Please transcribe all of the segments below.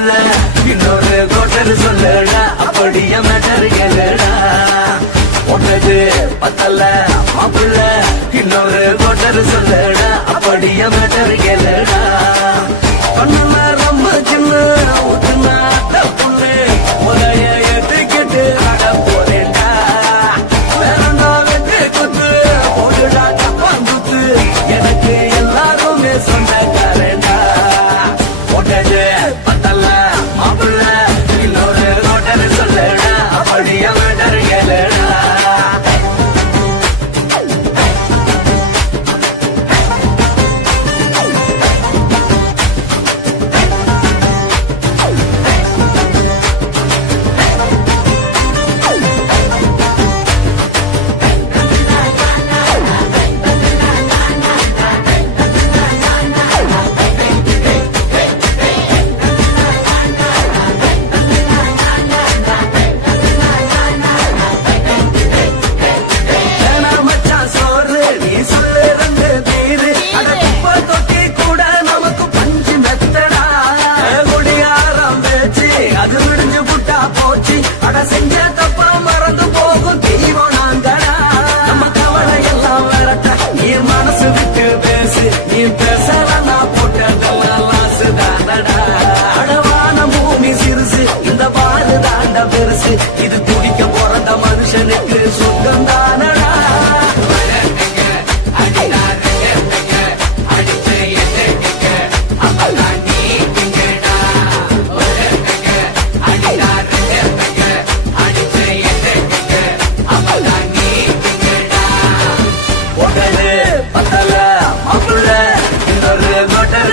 மாப்பிள்ள இன்னொரு கோட்டர் சொல்லடா அப்படிய மேட்டர் கேளுடா ஒன்னது பத்தல்ல மாப்பிள்ள இன்னொரு கோட்டர் சொல்லடா அப்படிய மேட்டர் கேளுடா கண்ணுல ரொம்ப சின்ன ஊத்துனா புண்ணு உதய ஏத்துக்கிட்டு அட போறேன்டா வேறண்டா வெட்டு குத்து போடுடா தப்பாங்குத்து எனக்கு எல்லாருமே சொந்தக்காரண்டா ஒட்டது பத்தல்ல மாப்பிள்ள இன்னொரு கோட்டர் சொல்லடா அப்படிய மேட்டர் கேளுடா செஞ்ச தப்பா மறந்து போகும் தெய்வம் நாங்கடா நம்ம கவலை எல்லாம் விரட்ட நீ மனசு விட்டு பேசு நீ பேசலன்னா போட்டதெல்லாம் லாசு தானடா அடவான பூமி சிறுசு இந்த பாரு தாண்ட பெருசு இது துடிக்க பிறந்த மனுஷனுக்கு சொந்தம் தானடா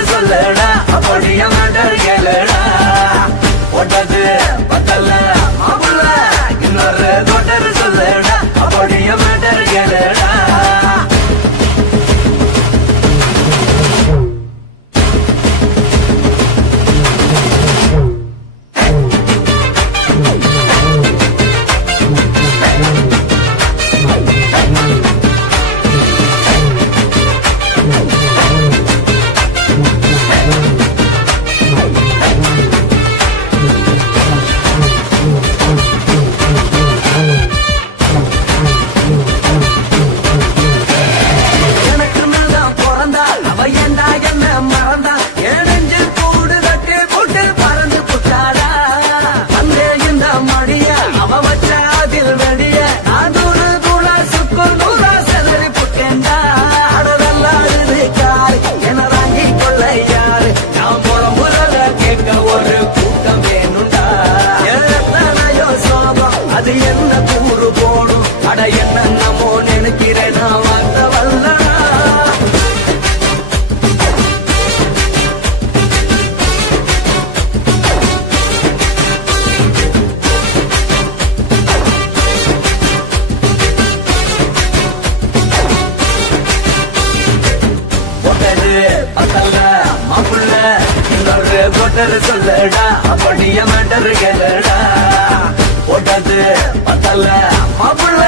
சொல்லடா அப்படிய மேட்டர் கேளுடா ஒட்டது பத்தல்ல மாப்பிள்ள இன்னொரு கோட்டர் சொல்லடா அப்படிய மேட்டர் கேளுடா அது என்ன கூறு போடும் அட என்ன நம்மோ நினைக்கிறேன் நான் வார்த்த வல்லடா ஒட்டது பத்தல்ல மாப்பிள்ள இன்னொரு கோட்டர் சொல்லடா அப்படிய மேட்டர் கேளுடா ஒட்டது பத்தல்ல மாப்பிள்ள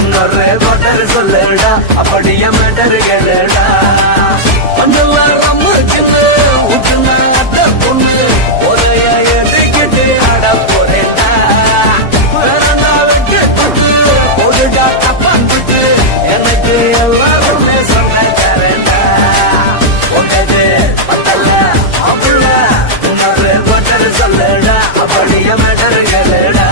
இன்னொரு கோட்டர் சொல்லடா அப்படிய மேட்டர் கேளுடா கொஞ்சம் ரொம்ப சின்ன ஊற்றுனா அத்த பொண்ணு உதய ஏத்துக்கிட்டு அட போறேன்டா வேறண்டா வெட்டு குத்து போடுடா தப்பாங்குத்து எனக்கு எல்லாருமே சொந்தக்காரண்டா ஒட்டது பத்தல்ல மாப்பிள்ள இன்னொரு கோட்டர் சொல்லடா அப்படிய மேட்டர் கேளுடா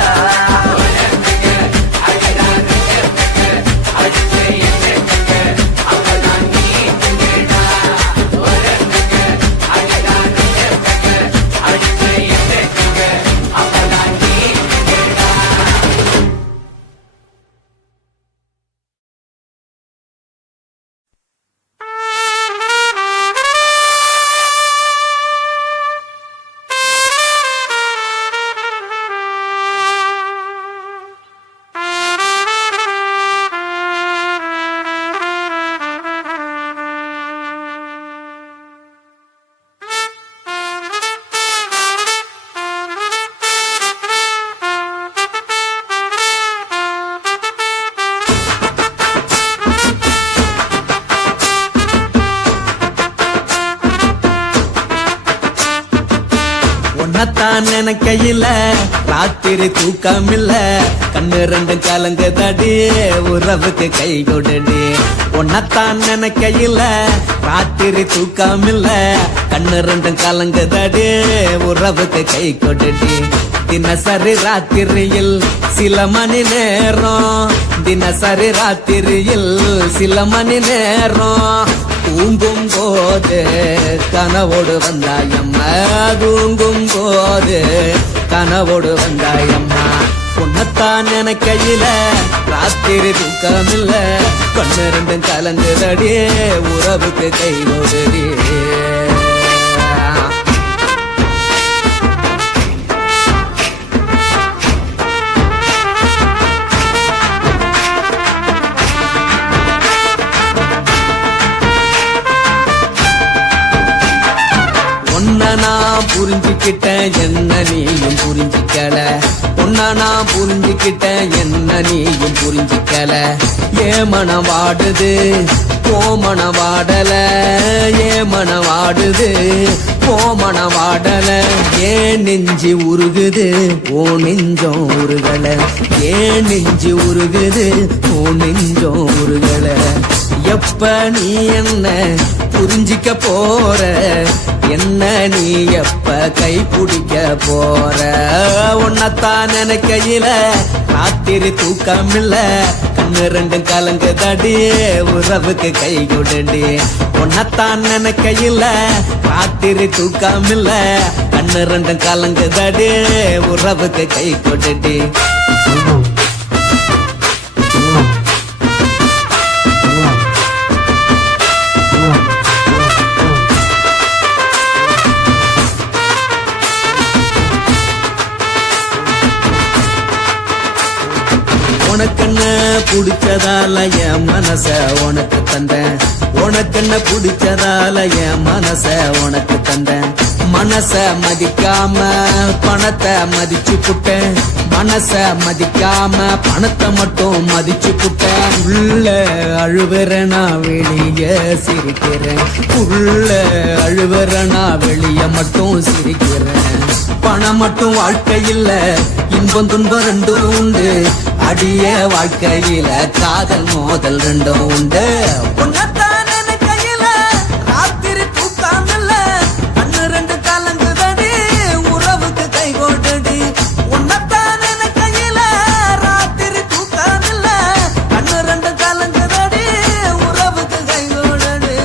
நினைக்கையில ராத்திரி தூக்கம் இல்ல கண்ணு ரெண்டு கலங்கு தடி உறவுக்கு கை கொடுடி உன்னத்தான் நினைக்கையில ராத்திரி தூக்கம் இல்ல கண்ணு ரெண்டு கலங்கு தடி உறவுக்கு கை கொடுடி தினசரி ராத்திரியில் சில மணி நேரம் தினசரி ராத்திரியில் சில மணி நேரம் தூங்கும் போது கனவோடு வந்தாயம்மா தூங்கும் போது கனவோடு வந்தாயம்மா உன்னத்தான் நினைக்கையில ராத்திரி தூக்கம் இல்ல கண்ணு ரெண்டும் கலங்குதடி உறவுக்கு கை ஓடுடி நான் புரிஞ்சுக்கிட்டேன் என்ன நீயும் புரிஞ்சிக்கல உன்ன நான் புரிஞ்சுக்கிட்டேன் என்ன நீயும் புரிஞ்சிக்கல ஏ மனம் வாடுது போ மனம் வாடல ஏ மனம் வாடுது போ மனம் வாடல ஏன் நெஞ்சு உருகுது ஓ நெஞ்சம் உருகல ஏன் நெஞ்சு உருகுது ஓ நெஞ்சம் உருகல எப்ப நீ என்ன புரிஞ்சிக்க போற என்ன நீ எப்ப கை பிடிக்க போற உன்னத்தான் நினைக்கையில ராத்திரி தூக்கம் இல்ல கண்ணு ரெண்டு கலங்கு தடி உறவுக்கு கை கொடுடி உன்னத்தான் நினைக்கையில ராத்திரி தூக்கம் இல்ல கண்ணு ரெண்டு கலங்கு தடி உறவுக்கு கை கொடுடி உனக்கென்ன பிடிச்சதால என் மனச உனக்கு தந்தேன் உனக்கென்ன பிடிச்சதால என் மனச உனக்கு தந்தேன் மனச மதிக்காம பணத்தை மதிச்சு புட்டேன் மனச மதிக்காம பணத்தை மட்டும் மதிச்சு புட்டேன் உள்ள அழுவுறனா வெளிய சிரிக்கிறேன் உள்ள அழுவுறனா வெளிய மட்டும் சிரிக்கிறேன் பணம் மட்டும் வாழ்க்கையில் இன்பம் துன்பம் ரெண்டும் உண்டு அடிய வாழ்க்கையில காதல் மோதல் ரெண்டும் உண்டு உன்னத்தான் நினைக்கையில ராத்திரி தூக்கம் இல்ல கண்ணு ரெண்டு கலங்குதடி உறவுக்கு கை கொடுடி உன்னத்தான் நினைக்கையில ராத்திரி தூக்கம் இல்ல கண்ணு ரெண்டு கலங்குதடி உறவுக்கு கை கொடுடி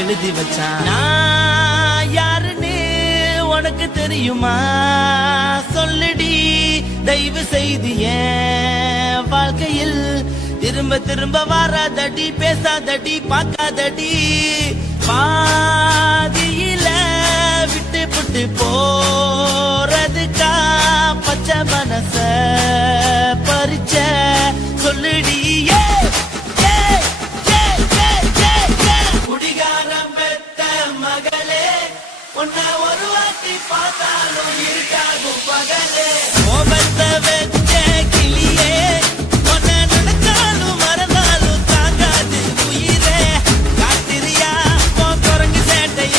எழுதி வச்சான். நான் யாருன்னு உனக்கு தெரியுமா சொல்லுடி, தயவு செய்து என் வாழ்க்கையில் திரும்ப திரும்ப வராதடி, பேசாதடி, பார்க்காதடி. பாதியில விட்டு புட்டு போறதுக்கா பச்சை மனச பறிச்ச சொல்லுடி. குடிகாரம் பெத்த மகளே, உன்னை ஒரு வாட்டி பார்த்தாலும் இருக்காகும் பகலே. கோபத்தை வச்ச கிளியே, உன்னை நினைச்சாலும் மறந்தாலும் தாங்காது உயிரே. காத்திரியா உன் குரங்கு சேட்டைய,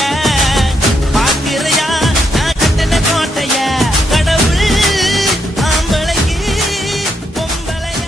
பாக்கிறையா நான் கட்டின கோட்டைய. கடவுள் ஆம்பளைக்கு பொம்பளைய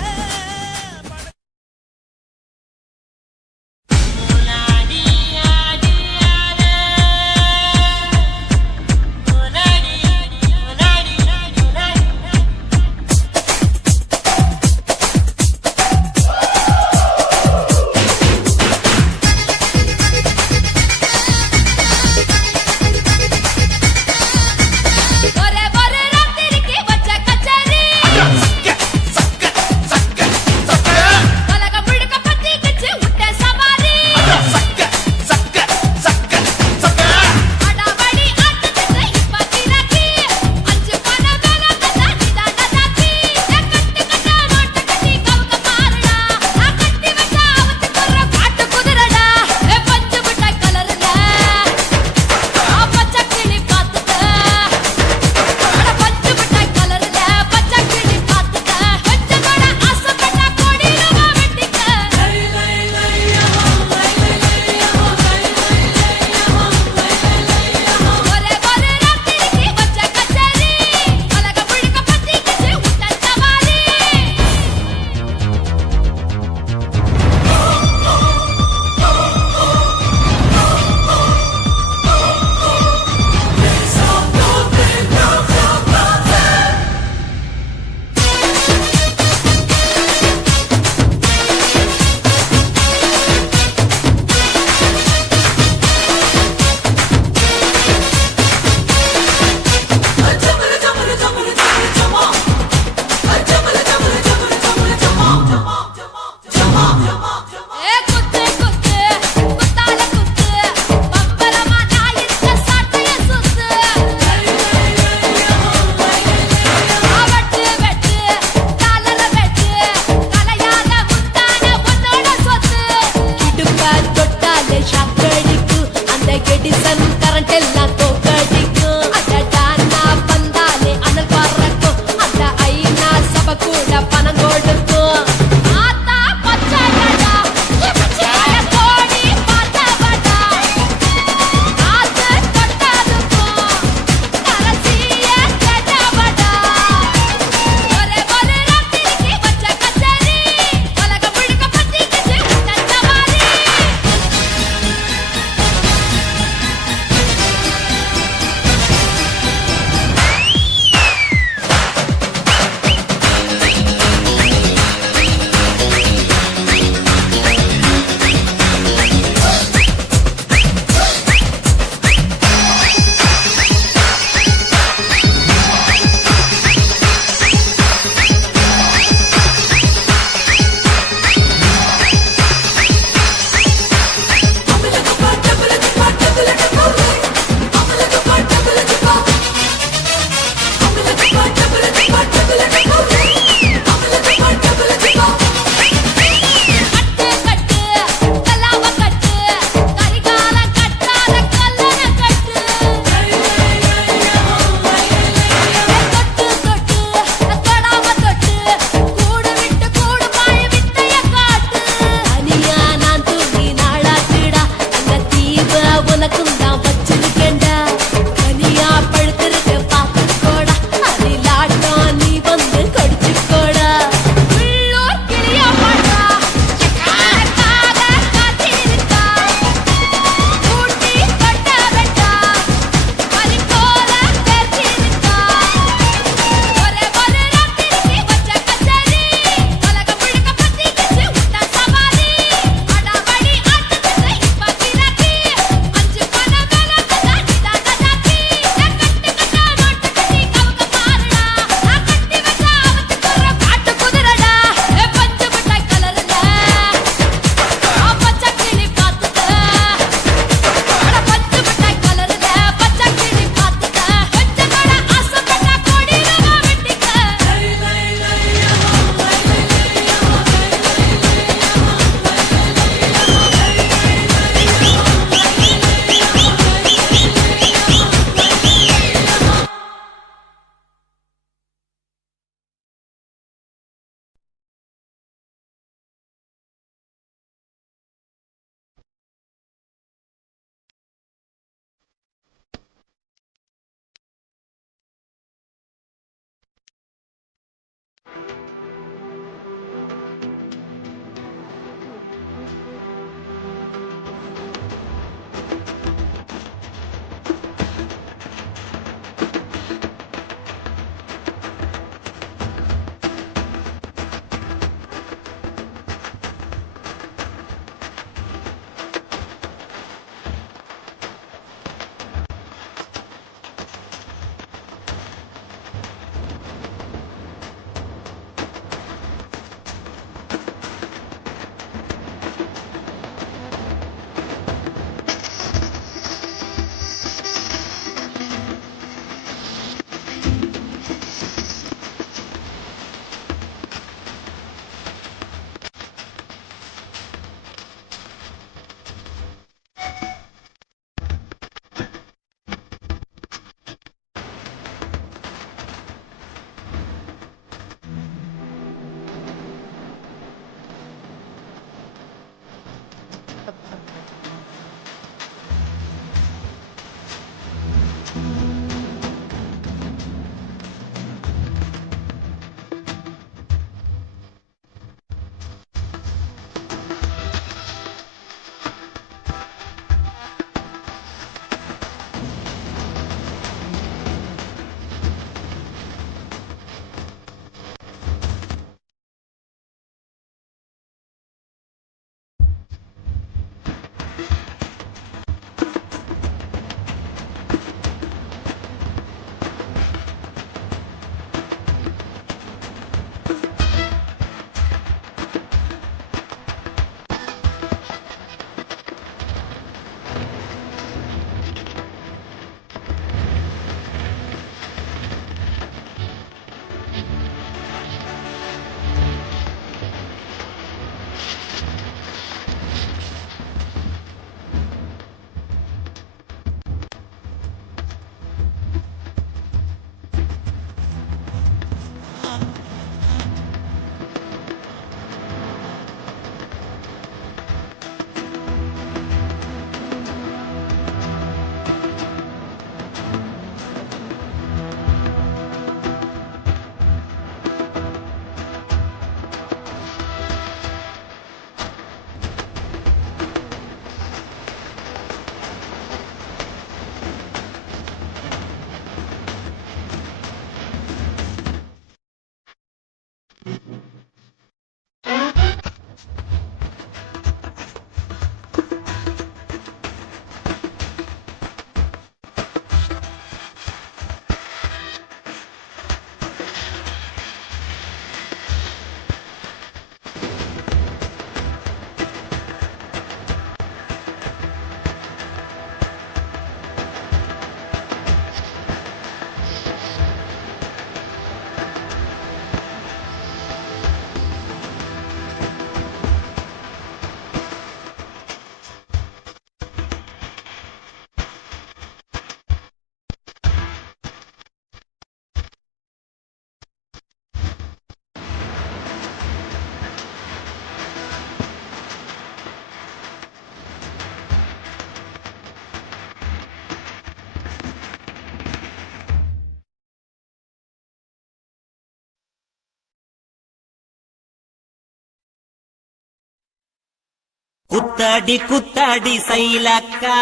குத்தாடி குத்தாடி சைலக்கா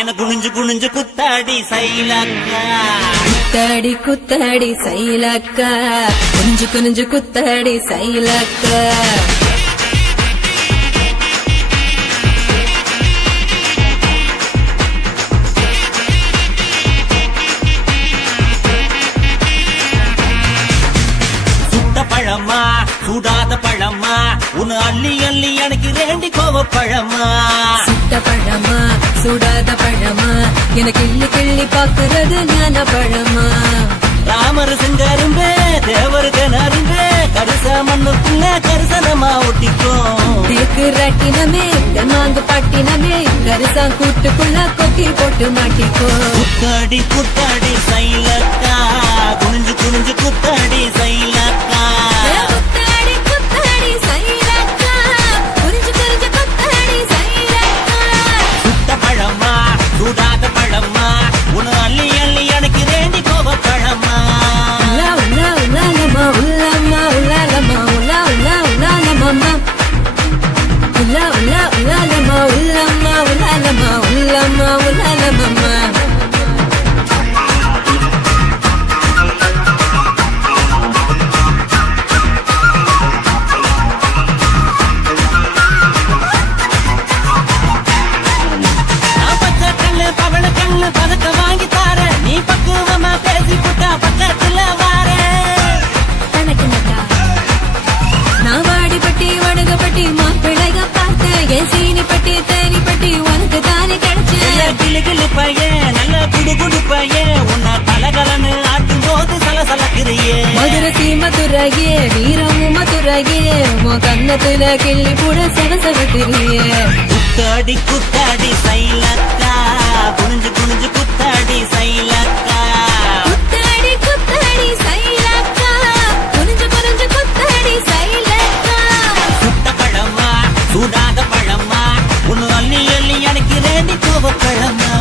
என குனிஞ்சு குனிஞ்சு குத்தாடி சைலக்கா குத்தாடி குத்தாடி சைலக்கா குனிஞ்சு குனிஞ்சு குத்தாடி சைலக்கா பழமா சூடாத பழமா உன்னு அள்ளி அள்ளி எனக்கு வேண்டி கோவ பழமா சுட்ட பழமா சுடாத பழமா எனக்கு கிள்ளி கிள்ளி பாக்குறது ஞான பழமா ராமர் செஞ்சரும்பே தேவர் கனரும்பே கரிச மண்ணுக்குள்ள கரிசனமா ஒட்டிக்கும் தேக்கு ராட்டினமே மாங்கு பாட்டினமே கரிசா கூட்டுக்குள்ள கொக்கி போட்டு மாட்டிக்கோ குத்தாடி குத்தாடி சைலக்கா குனிஞ்சு குனிஞ்சு குத்தாடி சைலக்கா குத்தாடி குத்தாடி சைலக்கா குனிஞ்சு குனிஞ்சு குத்தாடி சைலக்கா சுத்த பழமா சூடாத பழமா உன்னு அள்ளி அள்ளி எனக்கு வேண்டி கோவ பழமா உலா உலா உலாலமா உலாமா உலாலமா உலா உலா உலாலமா உலா உலா உலாலமா உலாமா உலாலமா உலாமா உலாலமா பவள கண்ணு பதக்க வாங்கி தார நீ பக்குவமா பேசி புட்டா பக்கத்துல வார தனக்கு நட்டா நான் வாடிப்பட்டி வடுகப்பட்டி மாப்பிள்ளைக பார்த்தேன் என் சீனிப்பட்டி தேனிப்பட்டி உனக்கு தானே கிடைச்சேன் கிளு கிளு பையன் நல்ல குடு குடு பையன் உன்னை கலகலன்னு ஆட்டும் போது சலசலக்குறியே மதுரை சீமதுரையே வீரமும் மதுரையே உன் கண்ணத்துல கிள்ளி கூட சவசவத்திரியே குத்தாடி குத்தாடி சைலக்கா குனிஞ்சு குனிஞ்சு குத்தாடி சைலக்கா குத்தாடி குத்தாடி சைலக்கா குனிஞ்சு குனிஞ்சு குத்தாடி சைலக்கா சுட்ட பழமா சூடாத பழமா உன்னு அள்ளி அள்ளி எனக்கு வேண்டி கோவ பழமா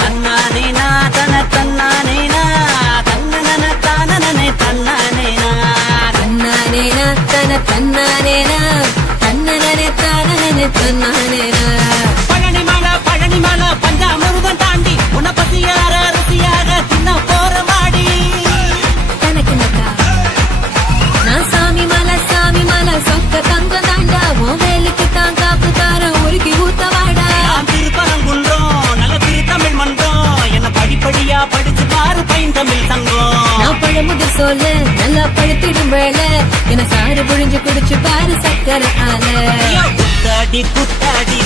தன்னானேனா தன தன்னானேனா தன்னன தானனே தன்னானேனா தன்னானேனா தன தன்னானேனா தன்னனே தானனே தன்னானேனா பழனி மலை பஞ்சாமிருதம் தாண்டி உன்னை பசியார ருசியாக தின்ன போற மாடி தனக்கு நட்டா நான் சாமி மலை சொக்க தங்க தாண்டா உன் வேலுக்கு தான் காப்பு தார உருக்கி ஊத்தவாடா நாம் திருப்பரங்குன்றோம் நல்ல திருத்தமிழ் மன்றம் என்ன படிப்படியா படிச்சு பாரு பைந்தமிழ் சங்கம் நான் பழமுதிர் சொல்ல நல்லா பழுத்திடும் வேலை என சாறு புழிஞ்சு குடிச்சு பாரு சக்கரை ஆல குத்தாடி குத்தாடி